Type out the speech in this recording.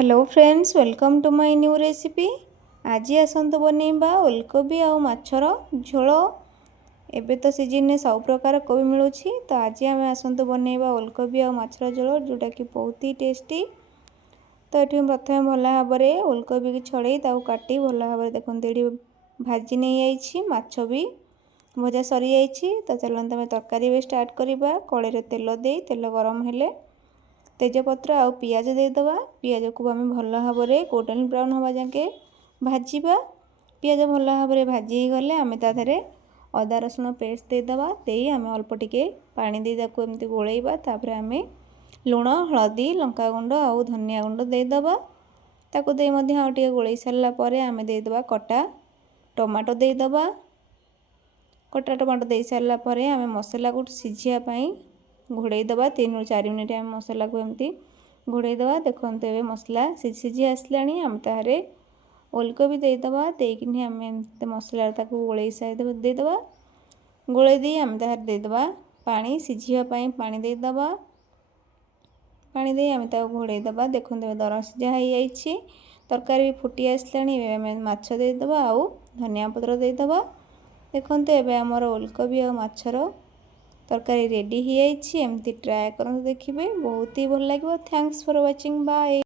Hello friends, welcome to my new recipe. आज आसतु बनैबा ओलकोबी आउ माछर झोल। एबे तो सीजन में सब प्रकार कोबी मिलूँ, तो आज आम आसतु बनैबा ओलकोबी आउ माछर झोल, जोटा कि बहुत ही टेस्टी। तो ये प्रथम भल भाव में ओलकोबी की छड़े काटी भल भाव में देखते ये भाजी नहीं आई, माछ भी भजा सरी जाइए। तो चलते आम तरकारी स्टार्ट करवा। कड़े में तेल दे, तेल गरम हेले तेजपत्र आउ पियाज देदेबा। पियाज को आम भल भाव में गोल्डन ब्राउन हवा जाके भाजवा। पियाज भल भाव में भाजी गले आम ताधे अदा रसुण पेस्ट देदेबा। दे आम अल्प टिके पानी दे एमती गोलैबा। तापर आम लुण, हलदी, लंका गुंड आउ धनिया गुंड देदेबा। ताकू दे आउ गोलै सारा पर आम देदेबा कटा टमाटो देदेबा। कटा टमाटो दे सारा पर आम मसला को सिझापी घोड़े दबा। 3 ରୁ 4 मिनिट आम मसला को एमती घोड़े दबा। देखते ए मसला सिझी आसला आम तारे ओलकोबी देदेबा। देकिनी आम एमती मसला गोलै देदेबा। गोलै दी आम तार देदेबा पानी सिझापी पानी देदेबा। पानी दे आम घोड़े दबा। देखते दर सिझा हो जाइए, तरकारी भी फुटी आसला। माछ देदेबा आउ धनिया पत्र देदेबा। देखते एबे आमर ओलकोबी आउ माछर तरकारी रेडी हो जाइए। एमती ट्राए कर देखिए, बहुत ही भल लगे। Thanks for watching, bye.